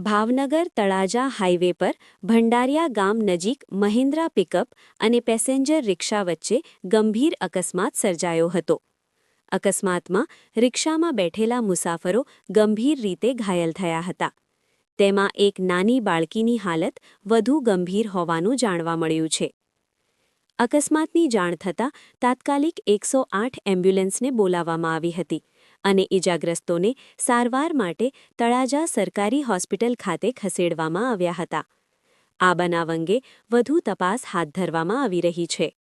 Bhavnagar Talaja highway પર ભંડારિયા ગામ નજીક મહિન્દ્રા પિકઅપ અને પેસેન્જર રિક્ષા વચ્ચે ગંભીર અકસ્માત સર્જાયો હતો. અકસ્માતમાં રિક્ષામાં બેઠેલા મુસાફરો ગંભીર રીતે ઘાયલ થયા હતા. તેમાં એક નાની બાળકીની હાલત વધુ ગંભીર હોવાનું જાણવા મળ્યું છે. અકસ્માતની જાણ થતાં તાત્કાલિક 108 એમ્બ્યુલન્સને બોલાવવામાં આવી હતી અને ઇજાગ્રસ્તોને સારવાર માટે તળાજા સરકારી હોસ્પિટલ ખાતે ખસેડવામાં આવ્યા હતા. આ બનાવ અંગે વધુ તપાસ હાથ ધરવામાં આવી રહી છે.